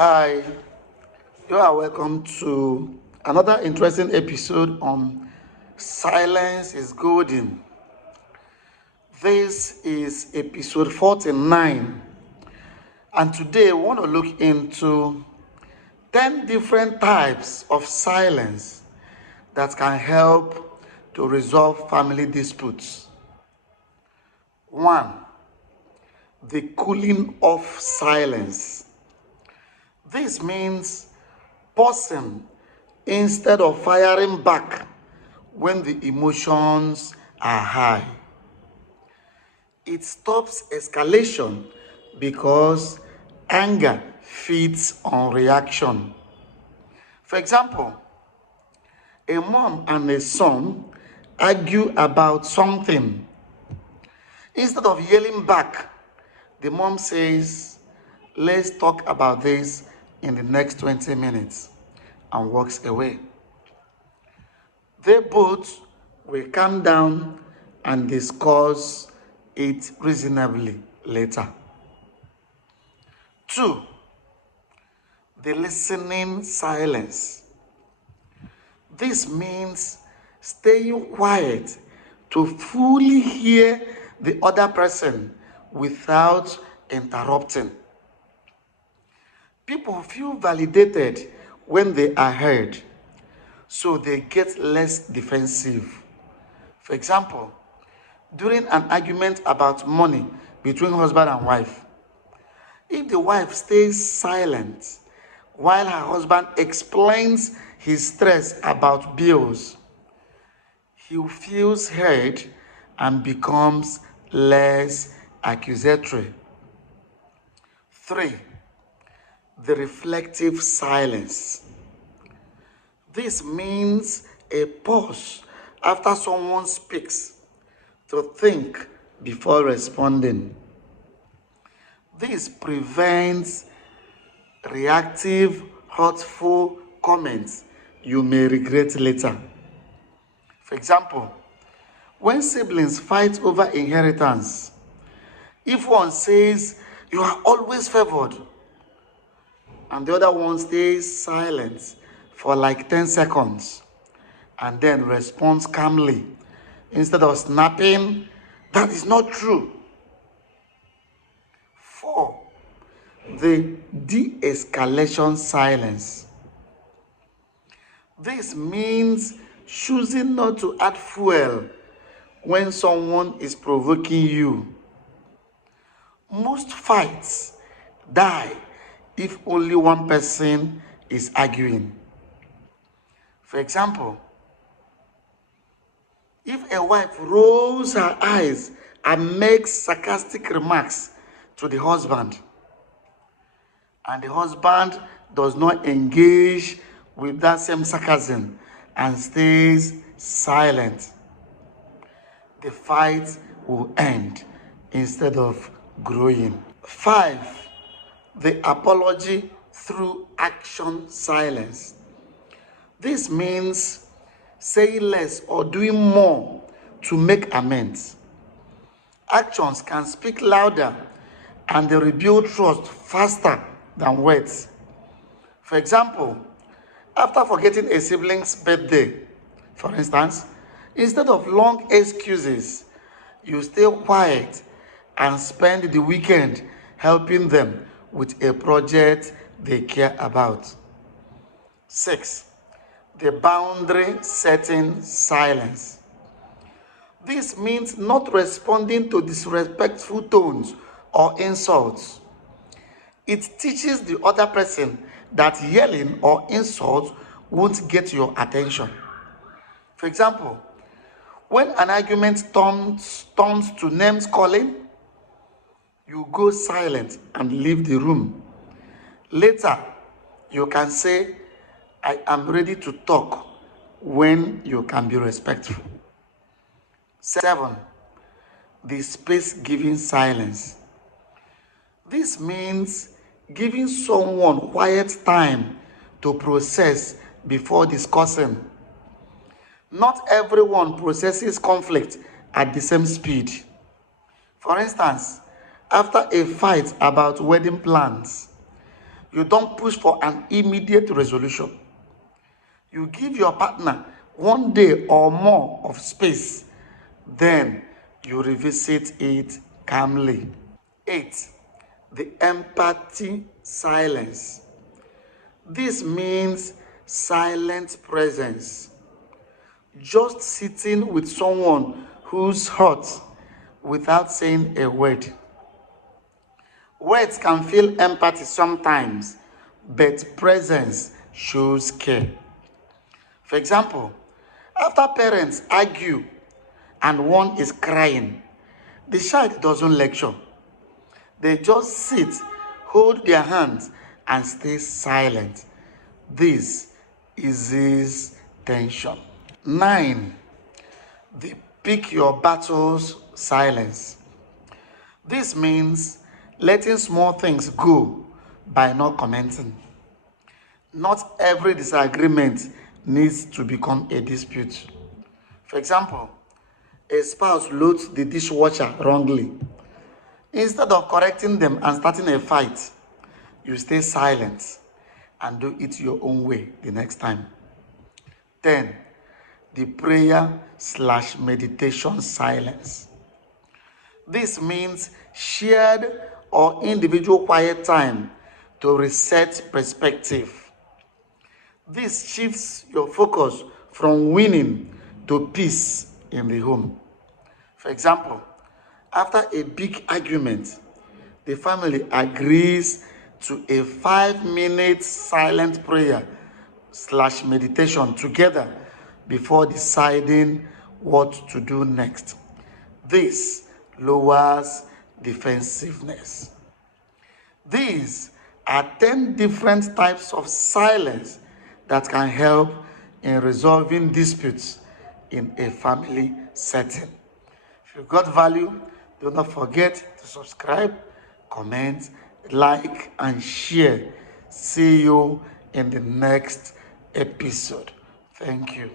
Hi, you are welcome to another interesting episode on Silence is Golden. This is episode 49, and today we want to look into 10 different types of silence that can help to resolve family disputes. 1. The cooling off silence. This means pausing instead of firing back when the emotions are high. It stops escalation because anger feeds on reaction. For example, a mom and a son argue about something. Instead of yelling back, the mom says, "Let's talk about this in the next 20 minutes," and walks away. They both will calm down and discuss it reasonably later. 2. The listening silence. This means staying quiet to fully hear the other person without interrupting. People feel validated when they are heard, so they get less defensive. For example, during an argument about money between husband and wife, if the wife stays silent while her husband explains his stress about bills, he feels heard and becomes less accusatory. 3. The reflective silence. This means a pause after someone speaks to think before responding. This prevents reactive, hurtful comments you may regret later. For example, when siblings fight over inheritance, if one says, "You are always favored," and the other one stays silent for like 10 seconds and then responds calmly instead of snapping, "That is not true." 4. The de-escalation silence. This means choosing not to add fuel when someone is provoking you. Most fights die if only one person is arguing. For example, if a wife rolls her eyes and makes sarcastic remarks to the husband, and the husband does not engage with that same sarcasm and stays silent, the fight will end instead of growing. 5. The apology through action silence. This means saying less or doing more to make amends. Actions can speak louder and they rebuild trust faster than words. For example, after forgetting a sibling's birthday, for instance, instead of long excuses, you stay quiet and spend the weekend helping them with a project they care about. 6. The boundary setting silence. This means not responding to disrespectful tones or insults. It teaches the other person that yelling or insult won't get your attention. For example, when an argument turns to names calling, you go silent and leave the room. Later, you can say, "I am ready to talk," when you can be respectful. 7. The space-giving silence. This means giving someone quiet time to process before discussing. Not everyone processes conflict at the same speed. For instance, after a fight about wedding plans, You don't push for an immediate resolution. You give your partner 1 day or more of space, then you revisit it calmly. 8. The empathy silence. This means silent presence. Just sitting with someone who's hurt without saying a word. Words can feel empathy sometimes, but presence shows care. For example, after parents argue and one is crying, the child doesn't lecture. They just sit, hold their hands, and stay silent. This eases tension. 9. The pick your battles silence. This means letting small things go by not commenting. Not every disagreement needs to become a dispute. For example, a spouse loads the dishwasher wrongly. Instead of correcting them and starting a fight, you stay silent and do it your own way the next time. 10. The prayer/meditation silence. This means shared or individual quiet time to reset perspective. This shifts your focus from winning to peace in the home. For example, after a big argument, the family agrees to a 5-minute silent prayer/meditation together before deciding what to do next. This lowers defensiveness. These are 10 different types of silence that can help in resolving disputes in a family setting. If you got value, do not forget to subscribe, comment, like, and share. See you in the next episode. Thank you.